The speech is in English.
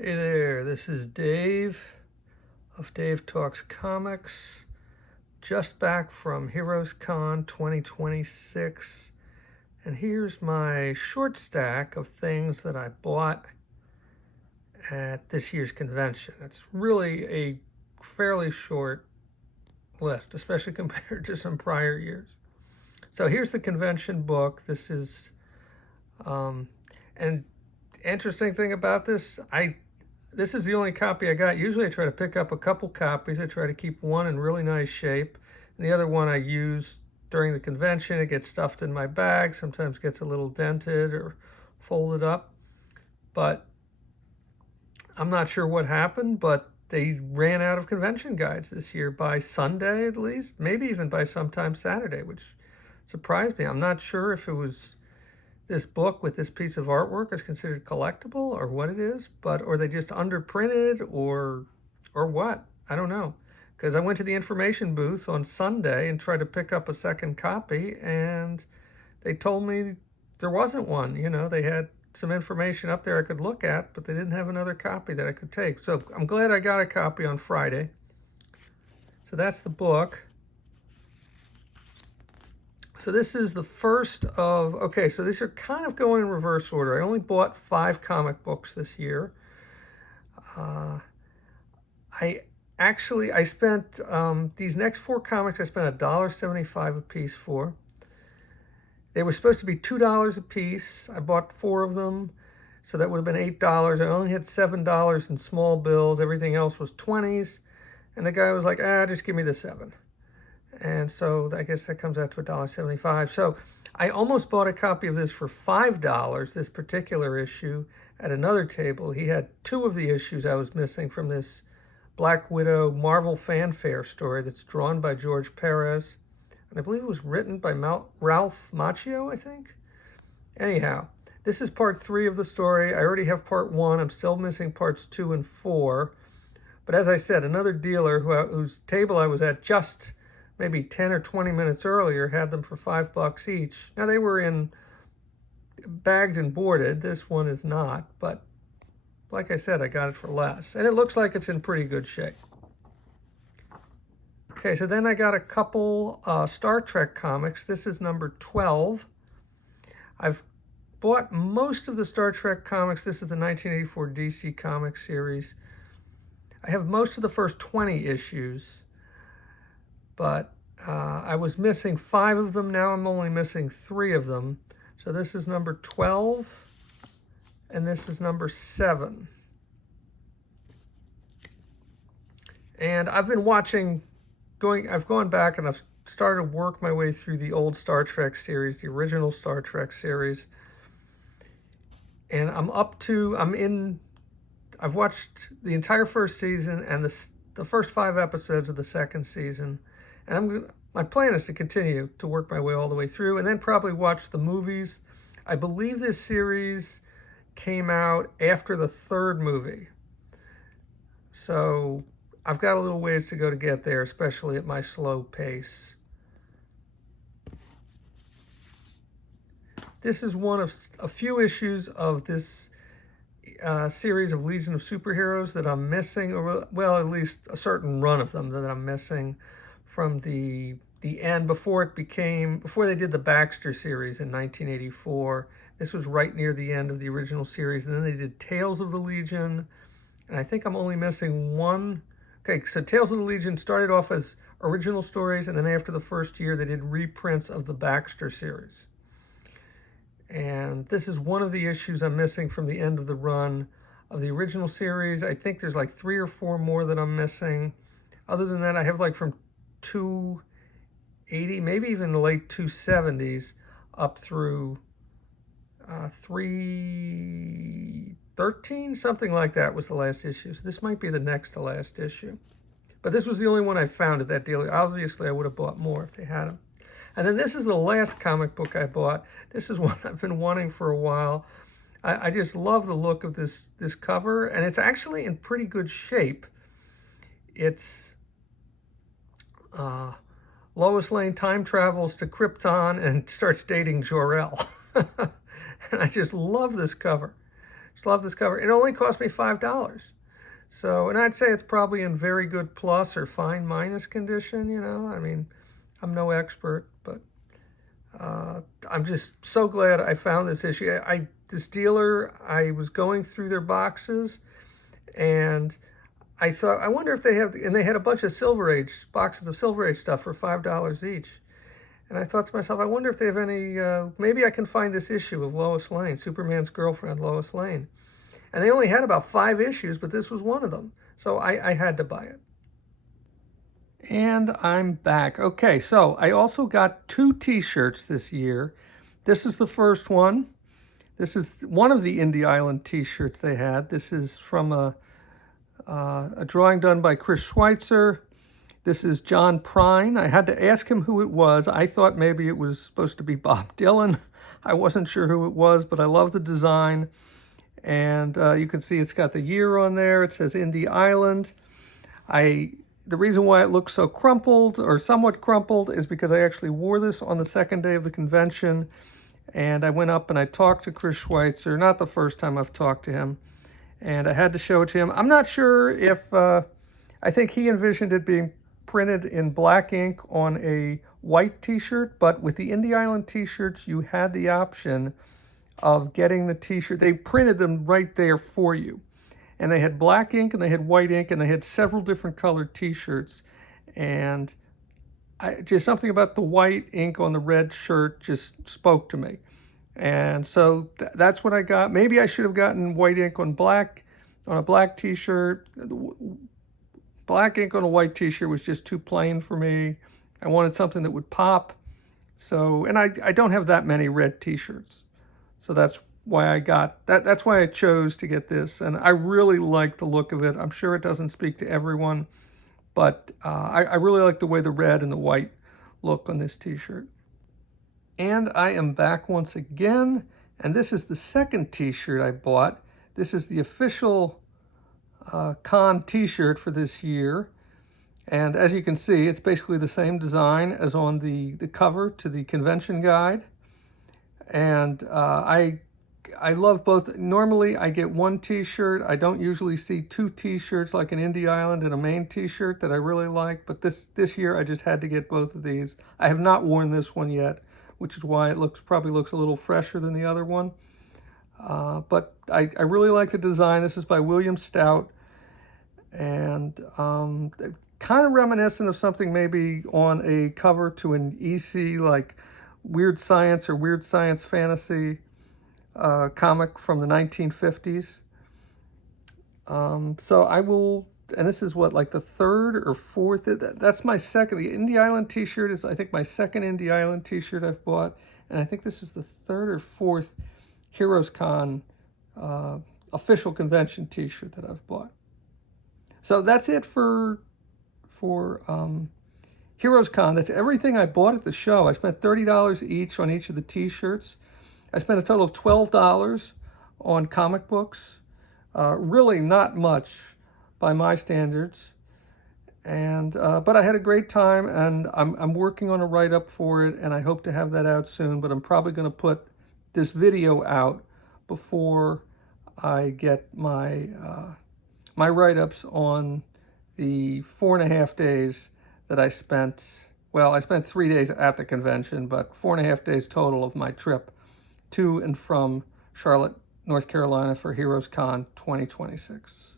Hey there, this is Dave of Dave Talks Comics. Just back from Heroes Con 2026. And here's my short stack of things that I bought at this year's convention. It's really a fairly short list, especially compared to some prior years. So here's the convention book. This is, and interesting thing about this, this is the only copy I got. Usually I try to pick up a couple copies. I try to keep one in really nice shape. And the other one I use during the convention. It gets stuffed in my bag, sometimes gets a little dented or folded up. But I'm not sure what happened, but they ran out of convention guides this year by Sunday at least, maybe even by sometime Saturday, which surprised me. I'm not sure if it was this book with this piece of artwork is considered collectible or what it is, or they just underprinted or what. I don't know. Because I went to the information booth on Sunday and tried to pick up a second copy, and they told me there wasn't one. You know, they had some information up there I could look at, but they didn't have another copy that I could take. So I'm glad I got a copy on Friday. So that's the book. So this is the first of, okay, so these are kind of going in reverse order. I only bought 5 comic books this year. I spent, these next 4 comics I spent $1.75 a piece for. They were supposed to be $2 a piece. I bought 4 of them, so that would have been $8. I only had $7 in small bills. Everything else was 20s. And the guy was like, just give me the 7. And so I guess that comes out to $1.75. So I almost bought a copy of this for $5, this particular issue, at another table. He had 2 of the issues I was missing from this Black Widow Marvel Fanfare story that's drawn by George Perez. And I believe it was written by Ralph Macchio, I think. Anyhow, this is part 3 of the story. I already have part 1. I'm still missing parts 2 and 4. But as I said, another dealer whose table I was at just maybe 10 or 20 minutes earlier had them for $5 each. Now they were in bagged and boarded. This one is not, but like I said, I got it for less. And it looks like it's in pretty good shape. Okay, so then I got a couple Star Trek comics. This is number 12. I've bought most of the Star Trek comics. This is the 1984 DC Comics series. I have most of the first 20 issues, but I was missing 5 of them. Now I'm only missing 3 of them. So this is number 12, and this is number 7. And I've been watching, I've gone back and I've started to work my way through the old Star Trek series, the original Star Trek series. And I've watched the entire first season and the first 5 episodes of the second season. And my plan is to continue to work my way all the way through and then probably watch the movies. I believe this series came out after the 3rd movie. So I've got a little ways to go to get there, especially at my slow pace. This is one of a few issues of this series of Legion of Superheroes that I'm missing, or well, at least a certain run of them that I'm missing from the end before they did the Baxter series in 1984. This was right near the end of the original series, and then they did Tales of the Legion, and I think I'm only missing one. Okay, so Tales of the Legion started off as original stories, and then after the first year they did reprints of the Baxter series. And this is one of the issues I'm missing from the end of the run of the original series. I think there's like 3 or 4 more that I'm missing. Other than that, I have like from 280, maybe even the late 270s, up through 313, something like that was the last issue. So this might be the next to last issue. But this was the only one I found at that dealer. Obviously, I would have bought more if they had them. And then this is the last comic book I bought. This is one I've been wanting for a while. I just love the look of this cover, and it's actually in pretty good shape. It's Lois Lane time travels to Krypton and starts dating Jor-El. And I just love this cover. Just love this cover. It only cost me $5. So, and I'd say it's probably in very good plus or fine minus condition, you know. I mean, I'm no expert, but I'm just so glad I found this issue. This dealer, I was going through their boxes, and I thought, I wonder if they have, and they had a bunch of Silver Age, boxes of Silver Age stuff for $5 each. And I thought to myself, I wonder if they have any, maybe I can find this issue of Lois Lane, Superman's girlfriend, Lois Lane. And they only had about 5 issues, but this was one of them. So I had to buy it. And I'm back. Okay, so I also got 2 t-shirts this year. This is the first one. This is one of the Indie Island t-shirts they had. This is from a drawing done by Chris Schweitzer. This is John Prine. I had to ask him who it was. I thought maybe it was supposed to be Bob Dylan. I wasn't sure who it was, but I love the design. And you can see it's got the year on there. It says Indie Island. The reason why it looks so crumpled or somewhat crumpled is because I actually wore this on the second day of the convention. And I went up and I talked to Chris Schweitzer. Not the first time I've talked to him. And I had to show it to him. I'm not sure if, I think he envisioned it being printed in black ink on a white t-shirt. But with the Indie Island t-shirts, you had the option of getting the t-shirt. They printed them right there for you. And they had black ink and they had white ink and they had several different colored t-shirts. And just something about the white ink on the red shirt just spoke to me. And so that's what I got. Maybe I should have gotten white ink on a black t-shirt. Black ink on a white t-shirt was just too plain for me. I wanted something that would pop. So, and I don't have that many red t-shirts. So that's why I got that. That's why I chose to get this. And I really like the look of it. I'm sure it doesn't speak to everyone, but I really like the way the red and the white look on this t-shirt. And I am back once again. And this is the second t-shirt I bought. This is the official con t-shirt for this year. And as you can see, it's basically the same design as on the cover to the convention guide. And I love both. Normally I get 1 t-shirt. I don't usually see 2 t-shirts like an Indie Island and a main t-shirt that I really like. But this year I just had to get both of these. I have not worn this one yet, which is why it probably looks a little fresher than the other one. But I really like the design. This is by William Stout. And kind of reminiscent of something maybe on a cover to an EC like Weird Science or Weird Science Fantasy comic from the 1950s. So I will, and this is what, like the 3rd or 4th, that's my second. The Indie Island t-shirt is, I think, my second Indie Island t-shirt I've bought, and I think this is the 3rd or 4th Heroes Con official convention t-shirt that I've bought. So that's it for Heroes Con. That's everything I bought at the show. I spent $30 each on each of the t-shirts. I spent a total of $12 on comic books. Really not much by my standards. And but I had a great time, and I'm working on a write-up for it, and I hope to have that out soon. But I'm probably going to put this video out before I get my my write-ups on the 4.5 days that I spent. Well, I spent 3 days at the convention, but 4.5 days total of my trip to and from Charlotte, North Carolina for Heroes Con 2026.